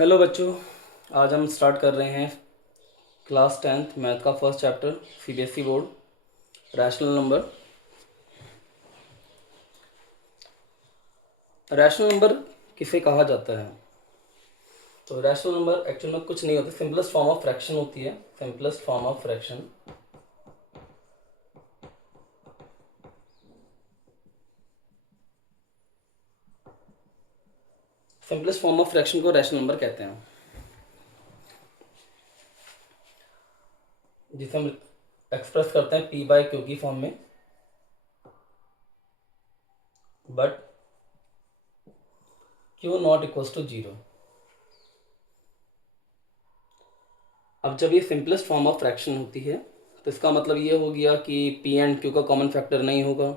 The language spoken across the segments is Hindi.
हेलो बच्चों। आज हम स्टार्ट कर रहे हैं क्लास 10th मैथ का first chapter CBSE board rational number. Rational number किसे कहा जाता है? तो रैशनल नंबर एक्चुअल में कुछ नहीं होता, सिंपलेस्ट फॉर्म ऑफ फ्रैक्शन होती है। Simplest form of fraction simplest form of fraction को रैशनल नंबर कहते हैं, जिसे हम एक्सप्रेस करते हैं पी बाय क्यू की फॉर्म में। But Q not equals to zero. अब जब ये सिंपलेस्ट फॉर्म ऑफ फ्रैक्शन होती है तो इसका मतलब ये हो गया कि पी एंड क्यू का कॉमन फैक्टर नहीं होगा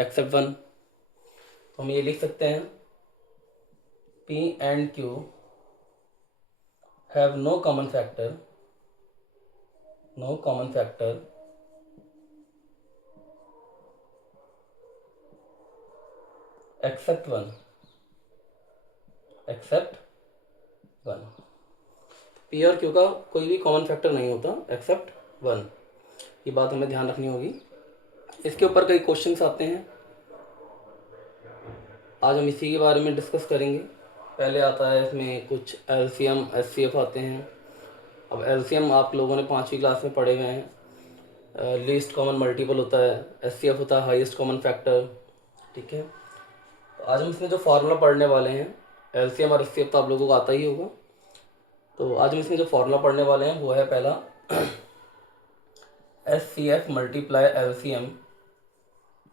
एक्सेप्ट वन। तो हम ये लिख सकते हैं P and Q have no common factor except one except one. P और Q का कोई भी कॉमन फैक्टर नहीं होता एक्सेप्ट वन। ये बात हमें ध्यान रखनी होगी। इसके ऊपर कई क्वेश्चंस आते हैं, आज हम इसी के बारे में डिस्कस करेंगे। पहले आता है इसमें कुछ एलसीएम एचसीएफ आते हैं। अब एलसीएम आप लोगों ने 5वीं क्लास में पढ़े हुए हैं। लीस्ट कॉमन मल्टीपल होता है, एचसीएफ होता है हाईएस्ट कॉमन फैक्टर। ठीक है, तो आज हम इसमें जो फार्मूला पढ़ने वाले हैं, एलसीएम और एचसीएफ तो आप लोगों को आता ही होगा। तो आज हम इसमें जो फार्मूला पढ़ने वाले हैं वो है पहला H C F multiply L C M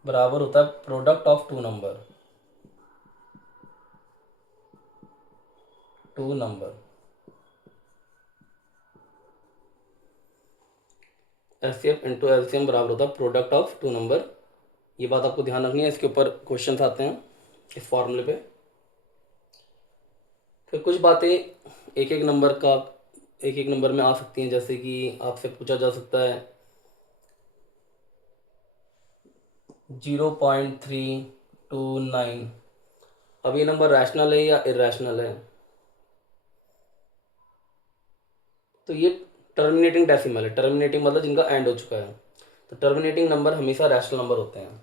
बराबर होता है product of two number. H C F into L C M बराबर होता है प्रोडक्ट ऑफ टू नंबर। ये बात आपको ध्यान रखनी है, इसके ऊपर क्वेश्चन आते हैं इस फॉर्मूले पे। फिर कुछ बातें एक एक नंबर में आ सकती हैं, जैसे कि आपसे पूछा जा सकता है 0.329। अब ये नंबर रैशनल है या इरेशनल है? तो ये टर्मिनेटिंग डेसिमल है। टर्मिनेटिंग मतलब जिनका एंड हो चुका है। तो टर्मिनेटिंग नंबर हमेशा रैशनल नंबर होते हैं।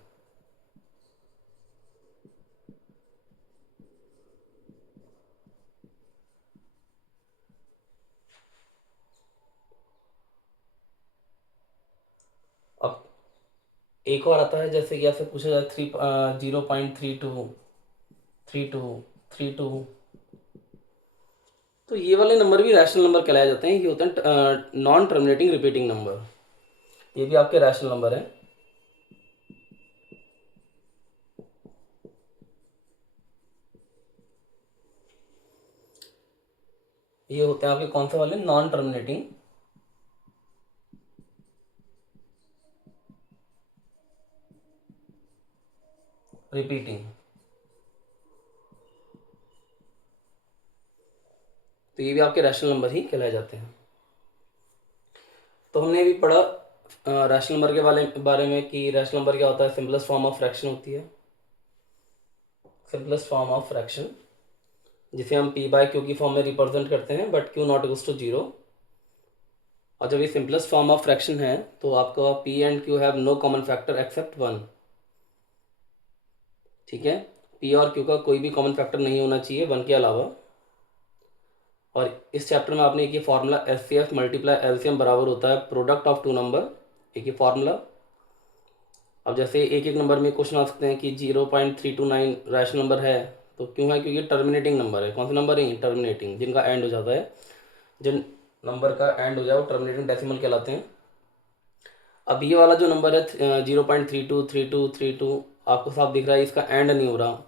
अब एक और आता है, जैसे कि आपसे पूछा जाए 0.3232 तो ये वाले नंबर भी रैशनल नंबर कहलाए जाते हैं। ये होते हैं नॉन टर्मिनेटिंग रिपीटिंग नंबर। ये भी आपके रैशनल नंबर है। ये होते हैं आपके कौन से वाले? Non terminating repeating. तो ये भी आपके रैशनल नंबर ही कहलाए जाते हैं। तो हमने अभी पढ़ा रैशनल नंबर के बारे में कि रैशनल नंबर क्या होता है। सिंपलेस्ट फॉर्म ऑफ फ्रैक्शन होती है, सिंपलेस्ट फॉर्म ऑफ फ्रैक्शन, जिसे हम पी बाय क्यू की फॉर्म में रिप्रेजेंट करते हैं, but Q not equals to zero. और जब ये सिंपलेस्ट फॉर्म ऑफ फ्रैक्शन है तो आपका P and Q have no common factor except one. ठीक है, पी और क्यू का कोई भी कॉमन फैक्टर नहीं होना चाहिए वन के अलावा। और इस चैप्टर में आपने एक ये formula H C F multiply L C M बराबर होता है प्रोडक्ट ऑफ टू नंबर, एक ये फार्मूला। अब जैसे एक एक नंबर में क्वेश्चन आ सकते हैं कि 0.329 रैशनल नंबर है, तो क्यों है? क्योंकि टर्मिनेटिंग नंबर है। कौन सा नंबर है? टर्मिनेटिंग, जिनका एंड हो जाता है। जिन नंबर का एंड हो जाए वो टर्मिनेटिंग डेसिमल कहलाते हैं। अब ये वाला जो नंबर है 0.323232, आपको साफ दिख रहा है इसका एंड नहीं हो रहा,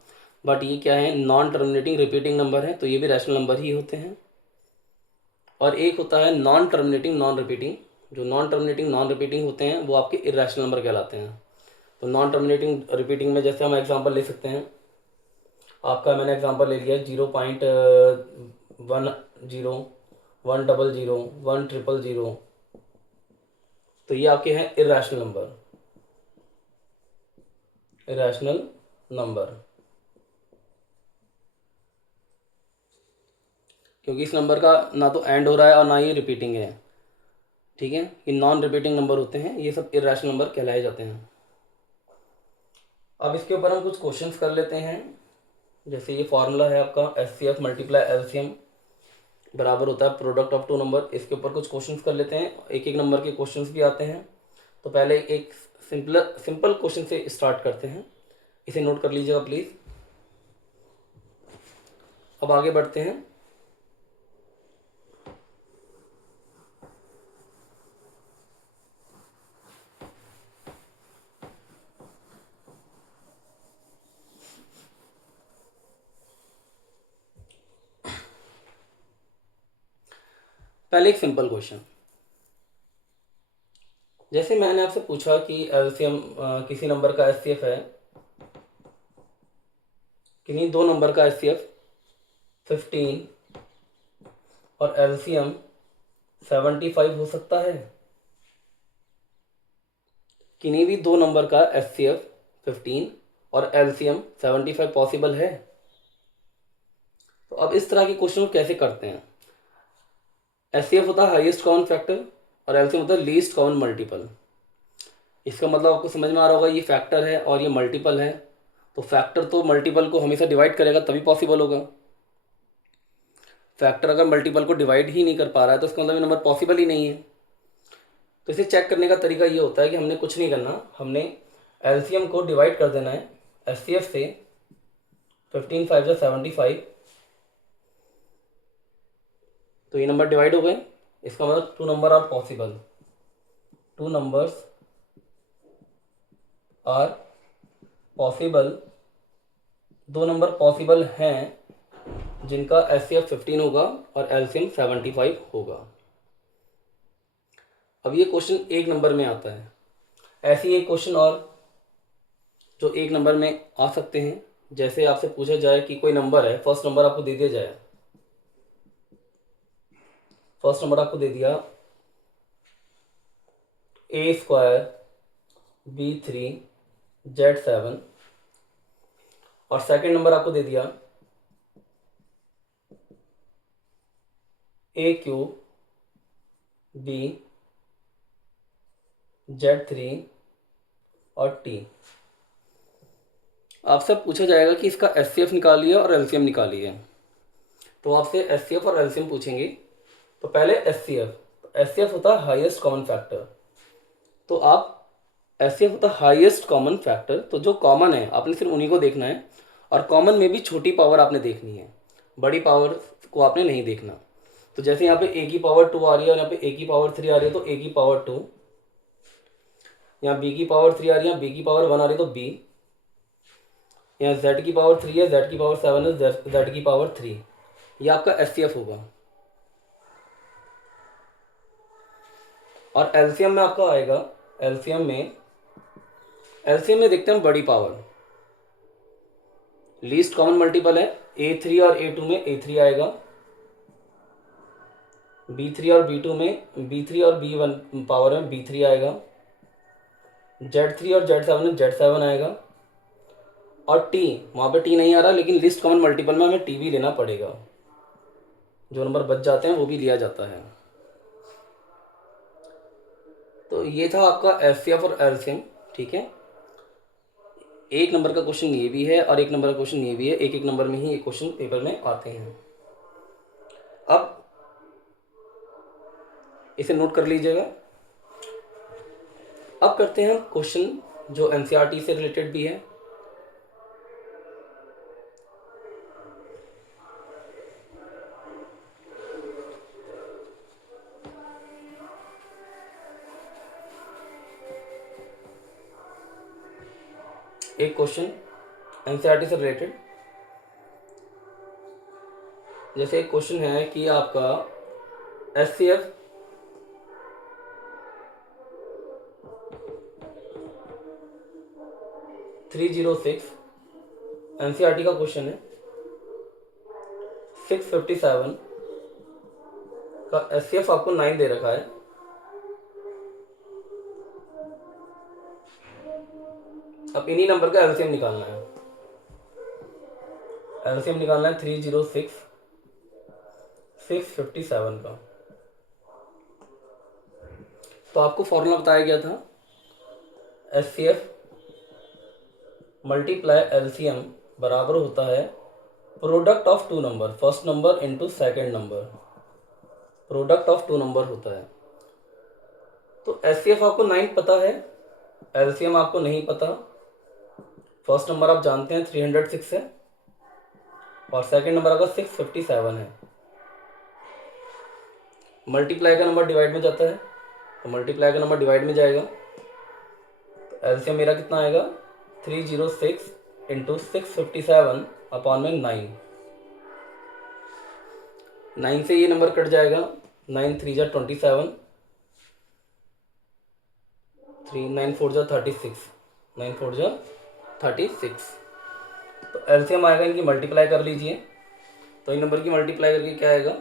बट ये क्या है? नॉन टर्मिनेटिंग रिपीटिंग नंबर है, तो ये भी रैशनल नंबर ही होते हैं। और एक होता है नॉन टर्मिनेटिंग नॉन रिपीटिंग। जो नॉन टर्मिनेटिंग नॉन रिपीटिंग होते हैं वो आपके इरेशनल नंबर कहलाते हैं। तो नॉन टर्मिनेटिंग रिपीटिंग में जैसे हम एग्जांपल ले सकते हैं, आपका मैंने एग्जांपल ले लिया 0.10 100 1000, तो ये आपके हैं इरेशनल नंबर। इरेशनल नंबर क्योंकि इस नंबर का ना तो एंड हो रहा है और ना ही रिपीटिंग है। ठीक है, ये नॉन रिपीटिंग नंबर होते हैं, ये सब इर्रेशनल नंबर कहलाए जाते हैं। अब इसके ऊपर हम कुछ क्वेश्चंस कर लेते हैं। जैसे ये फॉर्मूला है आपका एचसीएफ मल्टीप्लाई एलसीएम बराबर होता है प्रोडक्ट ऑफ टू नंबर। इसके ऊपर कुछ क्वेश्चंस कर लेते हैं, एक एक नंबर के क्वेश्चंस भी आते हैं। तो पहले एक सिंपल क्वेश्चन से स्टार्ट करते हैं, इसे नोट कर लीजिएगा प्लीज़। अब आगे बढ़ते हैं। पहले एक सिंपल क्वेश्चन, जैसे मैंने आपसे पूछा कि एलसीएम किसी नंबर का एचसीएफ है, किन्हीं दो नंबर का एचसीएफ 15 और एलसीएम 75 हो सकता है। किन्हीं भी दो नंबर का एचसीएफ 15 और एलसीएम 75 पॉसिबल है। तो अब इस तरह के क्वेश्चन को कैसे करते हैं। एचसीएफ होता है हाईएस्ट कॉमन फैक्टर और एलसीएम होता है लीस्ट कॉमन मल्टीपल। इसका मतलब आपको समझ में आ रहा होगा, ये फैक्टर है और ये मल्टीपल है, तो फैक्टर तो मल्टीपल को हमेशा डिवाइड करेगा तभी पॉसिबल होगा। फैक्टर अगर मल्टीपल को डिवाइड ही नहीं कर पा रहा है तो इसका मतलब ये नंबर पॉसिबल ही नहीं है। तो इसे चेक करने का तरीका ये होता है कि हमने कुछ नहीं करना, हमने एलसीएम को डिवाइड कर देना है एचसीएफ से। 15 5 75, तो ये नंबर डिवाइड हो गए। इसका मतलब two number are possible, two numbers are possible, दो नंबर पॉसिबल हैं जिनका एचसीएफ 15 होगा और एलसीएम 75 होगा। अब ये क्वेश्चन एक नंबर में आता है। ऐसे ही एक क्वेश्चन और जो एक नंबर में आ सकते हैं, जैसे आपसे पूछा जाए कि कोई नंबर है, फर्स्ट नंबर आपको दे दिया जाए, फर्स्ट नंबर आपको दे दिया a² b3 z7 और सेकंड नंबर आपको दे दिया a³ b z3 और t। आपसे पूछा जाएगा कि इसका एचसीएफ निकालिए और एलसीएम निकालिए। तो आपसे एचसीएफ और एलसीएम पूछेंगे। तो पहले एचसीएफ, एचसीएफ होता है हाईएस्ट कॉमन फैक्टर। तो आप एचसीएफ होता है हाईएस्ट कॉमन फैक्टर, तो जो कॉमन है आपने सिर्फ उन्हीं को देखना है और कॉमन में भी छोटी पावर आपने देखनी है, बड़ी पावर को आपने नहीं देखना। तो जैसे यहाँ पे a की पावर 2 आ रही है और यहाँ पे a की पावर 3 आ रही है, तो a की पावर 2, यहाँ b की पावर 3 आ रही है, b की पावर 1 आ रही है, तो b, यहाँ z की पावर 3 है, z की पावर 7 है, z की पावर 3, ये आपका एचसीएफ होगा। और एलसीएम में आपका आएगा, एलसीएम में देखते हैं बड़ी पावर, लीस्ट कॉमन मल्टीपल है, a3 और a2 में a3 आएगा, b3 और b2 में b3 और b1 पावर में b3 आएगा, z3 और z7 में z7 आएगा, और t, वहाँ पे t नहीं आ रहा लेकिन लिस्ट कॉमन मल्टीपल में हमें t भी लेना पड़ेगा, जो नंबर बच जाते हैं वो भी लिया जाता है। तो ये था आपका एचसीएफ और एलसीएम। ठीक है, एक नंबर का क्वेश्चन ये भी है और एक नंबर का क्वेश्चन ये भी है, एक एक नंबर में ही ये क्वेश्चन पेपर में आते हैं। अब इसे नोट कर लीजिएगा। अब करते हैं क्वेश्चन जो एनसीईआरटी से रिलेटेड भी है। एक क्वेश्चन एनसीईआरटी से रिलेटेड, जैसे एक क्वेश्चन है कि आपका एचसीएफ 306, एनसीईआरटी का क्वेश्चन है 657 का एचसीएफ आपको 9 दे रखा है। अब इन्हीं नंबर का एलसीएम निकालना है। एलसीएम निकालना है 306 657 का। तो आपको फॉर्मूला बताया गया था HCF मल्टीप्लाई LCM बराबर होता है product of two number, first number into second number, product of two number होता है। तो HCF आपको 9 पता है, LCM आपको नहीं पता। फर्स्ट नंबर आप जानते हैं 306 है और सेकेंड नंबर आपका 657 है। मल्टीप्लाई का नंबर डिवाइड में जाता है, तो मल्टीप्लाई का नंबर डिवाइड में जाएगा, तो LCM मेरा कितना आएगा 306 इंटू 657 अपॉन में 9। 9 से ये नंबर कट जाएगा, 9 3 जा 27, 3 9 4 जा 36, 9 4 जा 36। तो LCM आएगा, इनकी मल्टीप्लाई कर लीजिए। तो इन नंबर की मल्टीप्लाई करके क्या आएगा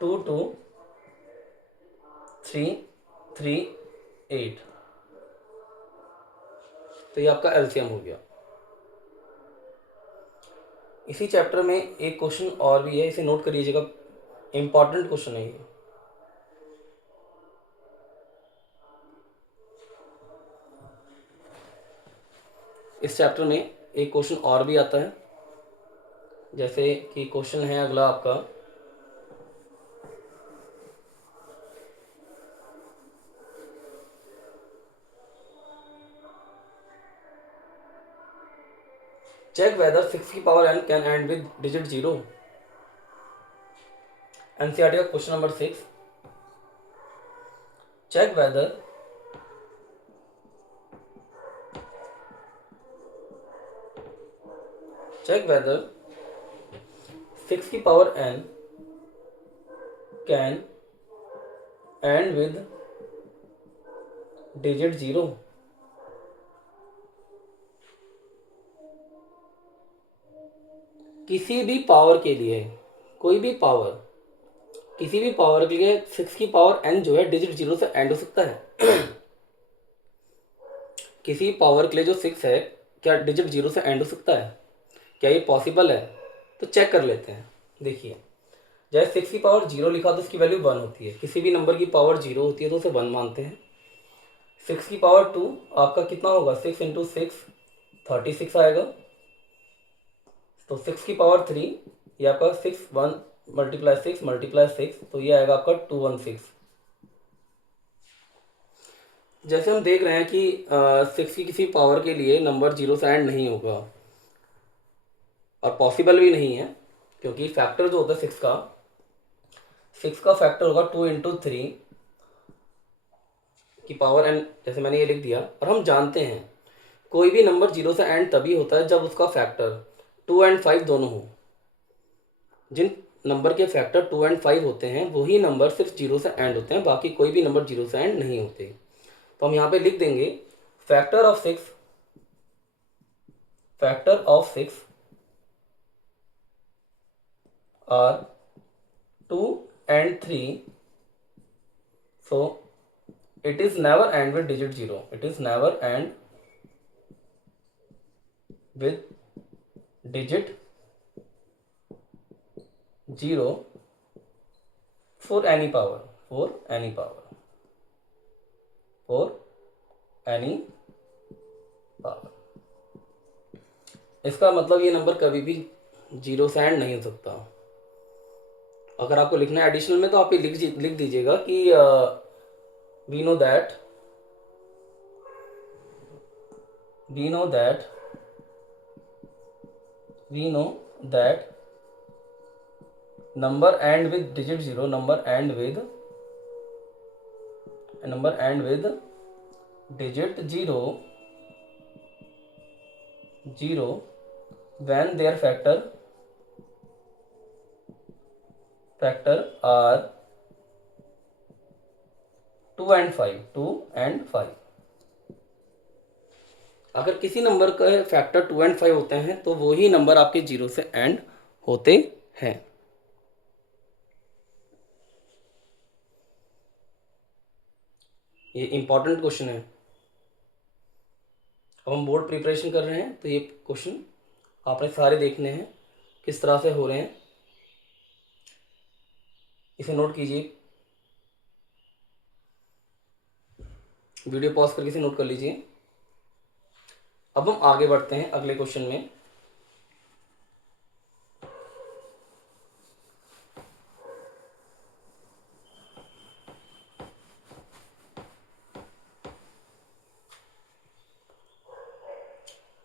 22338। तो ये आपका LCM हो गया। इसी चैप्टर में एक क्वेश्चन और भी है, इसे नोट करिएगा, इंपॉर्टेंट क्वेश्चन है ये। इस चैप्टर में एक क्वेश्चन और भी आता है, जैसे कि क्वेश्चन है अगला आपका चेक वेदर 6 की power n can end with digit 0। NCERT का question number 6। Check whether check whether 6 की power n can end with digit 0। किसी भी पावर के लिए, कोई भी पावर, किसी भी पावर के लिए 6 की पावर n जो है डिजिट 0 से एंड हो सकता है। किसी पावर के लिए जो 6 है क्या डिजिट 0 से एंड हो सकता है? क्या ये पॉसिबल है? तो चेक कर लेते हैं। देखिए, जैसे 6 की पावर 0 लिखा तो उसकी वैल्यू 1 होती है, किसी भी नंबर की पावर 0 होती है तो उसे 1 मानते हैं। 6 की पावर 2 आपका कितना होगा, 6 इंटू 6 36 आएगा। तो 6 की पावर 3 ये आपका 6 1 मल्टीप्लाई 6 तो ये आएगा आपका 216। जैसे हम देख रहे हैं कि 6 की किसी पावर के लिए नंबर 0 से एंड नहीं होगा और पॉसिबल भी नहीं है, क्योंकि फैक्टर जो होता है 6 का फैक्टर होगा 2 इंटू 3 की पावर n, जैसे मैंने ये लिख दिया। और हम जानते हैं कोई भी नंबर 0 से एंड तभी होता है जब उसका फैक्टर 2 और 5 दोनों हो। जिन नंबर के फैक्टर 2 और 5 होते हैं वही नंबर सिर्फ 0 से एंड होते हैं, बाकी कोई भी नंबर 0 से एंड नहीं होते। तो हम यहाँ पे लिख देंगे factor of 6 are 2 and 3, so it is never end with digit 0, it is never end with digit 0 for any power, for any power, for any power। इसका मतलब ये नंबर कभी भी 0 से एंड नहीं हो सकता। अगर आपको लिखना है एडिशनल में तो आप ये लिख दीजिएगा कि we know that number end with digit 0, number end with digit 0 when their factor are 2 and 5। अगर किसी नंबर का फैक्टर 2 और 5 होते हैं तो वो ही नंबर आपके 0 से एंड होते हैं। ये इंपॉर्टेंट क्वेश्चन है। अब हम बोर्ड प्रिपरेशन कर रहे हैं तो ये क्वेश्चन आपने सारे देखने हैं किस तरह से हो रहे हैं, इसे नोट कीजिए, वीडियो पॉज करके इसे नोट कर लीजिए। अब हम आगे बढ़ते हैं अगले क्वेश्चन में।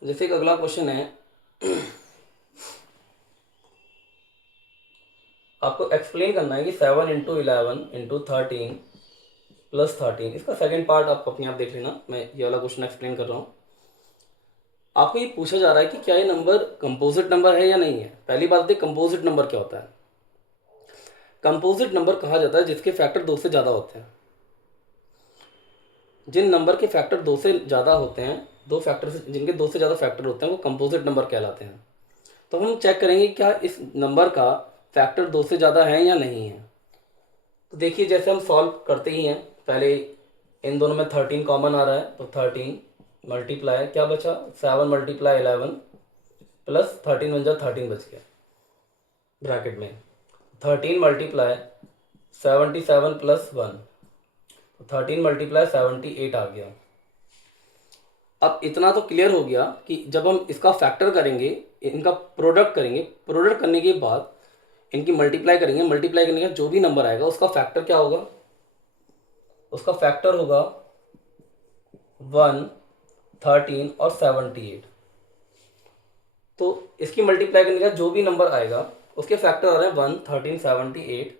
जैसे कि अगला क्वेश्चन है, आपको एक्सप्लेन करना है कि 7 × 11 × 13 + 13, इसका सेकंड पार्ट आप अपने आप देख लेना, मैं ये वाला क्वेश्चन एक्सप्लेन कर रहा हूँ। आपको ये पूछा जा रहा है कि क्या ये नंबर कंपोजिट नंबर है या नहीं है। पहली बात है, कंपोजिट नंबर क्या होता है। कंपोजिट नंबर कहा जाता है जिसके फैक्टर 2 से ज़्यादा होते हैं। जिन नंबर के फैक्टर 2 से ज़्यादा होते हैं, दो फैक्टर से जिनके 2 से ज़्यादा फैक्टर होते हैं, वो कंपोजिट नंबर कहलाते हैं। तो हम चेक करेंगे क्या इस नंबर का फैक्टर 2 से ज़्यादा है या नहीं है। तो देखिए, जैसे हम सॉल्व करते ही हैं, पहले इन दोनों में 13 कॉमन आ रहा है, तो 13 मल्टीप्लाई क्या बचा, 7 × 11 + 13 बन जा 13 बच गया ब्रैकेट में। 13 मल्टीप्लाई 77 + 1, 13 मल्टीप्लाई 78 आ गया। अब इतना तो क्लियर हो गया कि जब हम इसका फैक्टर करेंगे, इनका प्रोडक्ट करेंगे, प्रोडक्ट करने के बाद इनकी मल्टीप्लाई करेंगे, मल्टीप्लाई करने का जो भी नंबर आएगा उसका फैक्टर क्या होगा, उसका फैक्टर होगा 1, 13 और 78। तो इसकी मल्टीप्लाई करने का जो भी नंबर आएगा उसके फैक्टर आ रहे हैं 1, 13, 78।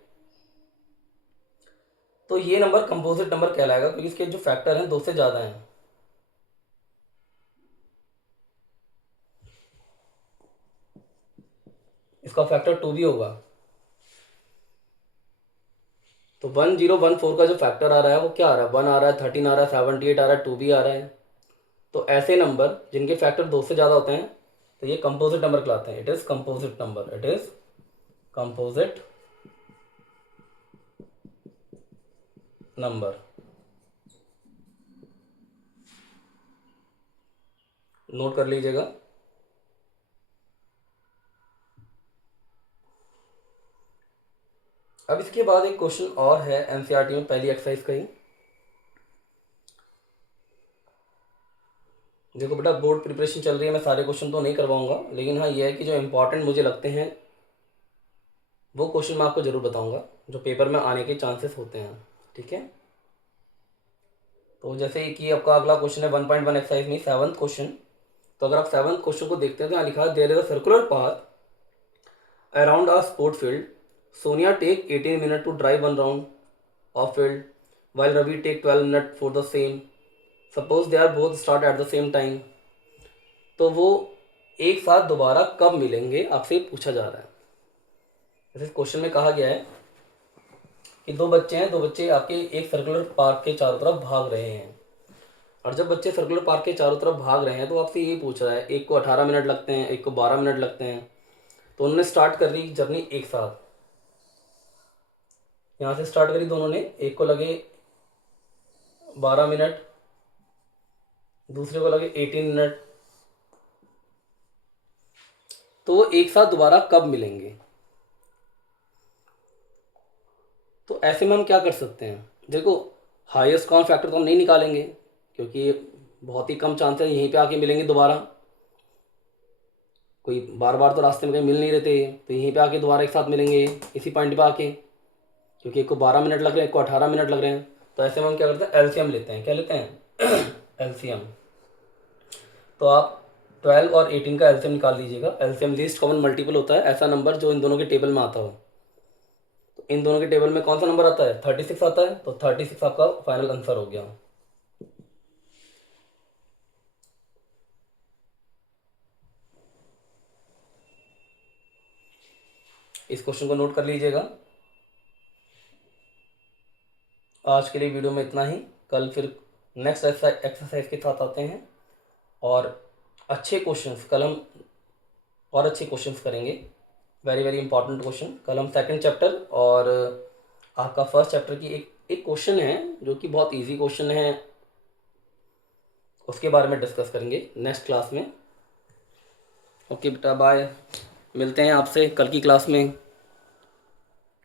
तो ये नंबर कंपोजिट नंबर कहलाएगा क्योंकि इसके जो फैक्टर हैं 2 से ज़्यादा हैं। इसका फैक्टर 2 भी होगा। तो 1014 का जो फैक्टर आ रहा है वो क्या आ रहा है, 1 आ रहा है, 13 आ रहा है, 78 आ रहा है, 2 भी आ रहा है। तो ऐसे नंबर जिनके फैक्टर 2 से ज़्यादा होते हैं तो ये कंपोजिट नंबर कहलाते हैं। It is composite number, it is composite number. Note कर लीजिएगा। अब इसके बाद एक क्वेश्चन और है एनसीईआरटी में, पहली एक्सरसाइज का ही। देखो बेटा, बोर्ड प्रिपरेशन चल रही है, मैं सारे क्वेश्चन तो नहीं करवाऊंगा, लेकिन हाँ ये है कि जो इंपॉर्टेंट मुझे लगते हैं वो क्वेश्चन मैं आपको जरूर बताऊंगा जो पेपर में आने के चांसेस होते हैं। ठीक है, तो जैसे कि आपका अगला क्वेश्चन है 1.1 एक्सरसाइज में 7th क्वेश्चन। तो अगर आप 7th क्वेश्चन को देखते हैं तो यहाँ लिखा है there is a circular path around a sport field, Sonia take 18 minute to drive 1 round of field while Ravi take 12 minutes for the same. Suppose they are both start at the same time. तो वो एक साथ दोबारा कब मिलेंगे आपसे पूछा जा रहा है। जैसे क्वेश्चन में कहा गया है कि दो बच्चे हैं, दो बच्चे आपके एक सर्कुलर पार्क के चारों तरफ भाग रहे हैं। और जब बच्चे सर्कुलर पार्क के चारों तरफ भाग रहे हैं तो आपसे ये पूछ रहा है, एक को 18 मिनट लगते हैं, एक को 12 मिनट लगते हैं। तो उन्होंने स्टार्ट कर ली जर्नी एक साथ, यहाँ से स्टार्ट करी दोनों ने, एक को लगे 12 मिनट, दूसरे को लगे 18 मिनट। तो वो एक साथ दोबारा कब मिलेंगे। तो ऐसे में हम क्या कर सकते हैं, देखो हाईएस्ट कॉमन फैक्टर तो हम नहीं निकालेंगे क्योंकि बहुत ही कम चांस है यहीं पे आके मिलेंगे दोबारा, कोई बार बार तो रास्ते में कहीं मिल नहीं रहते, तो यहीं पे आके दोबारा एक साथ मिलेंगे इसी पॉइंट पे आके, क्योंकि एक को 12 मिनट लग रहे हैं, एक को 18 मिनट लग रहे हैं। तो ऐसे में हम क्या करते हैं, एलसीएम लेते हैं। क्या लेते हैं एलसीएम। तो आप 12 और 18 का एलसीएम निकाल लीजिएगा। एलसीएम लीस्ट कॉमन मल्टीपल होता है, ऐसा नंबर जो इन दोनों के टेबल में आता हो। तो इन दोनों के टेबल में कौन सा नंबर आता है, 36 आता है। तो 36 आपका फाइनल आंसर हो गया। इस क्वेश्चन को नोट कर लीजिएगा। आज के लिए वीडियो में इतना ही, कल फिर नेक्स्ट एक्सरसाइज के साथ आते हैं और अच्छे क्वेश्चंस, कल हम और अच्छे क्वेश्चंस करेंगे, वेरी वेरी इंपॉर्टेंट क्वेश्चन। कल हम सेकंड चैप्टर और आपका फर्स्ट चैप्टर की एक क्वेश्चन है जो कि बहुत इजी क्वेश्चन है, उसके बारे में डिस्कस करेंगे नेक्स्ट क्लास में। ओके बेटा बाय, मिलते हैं आपसे कल की क्लास में।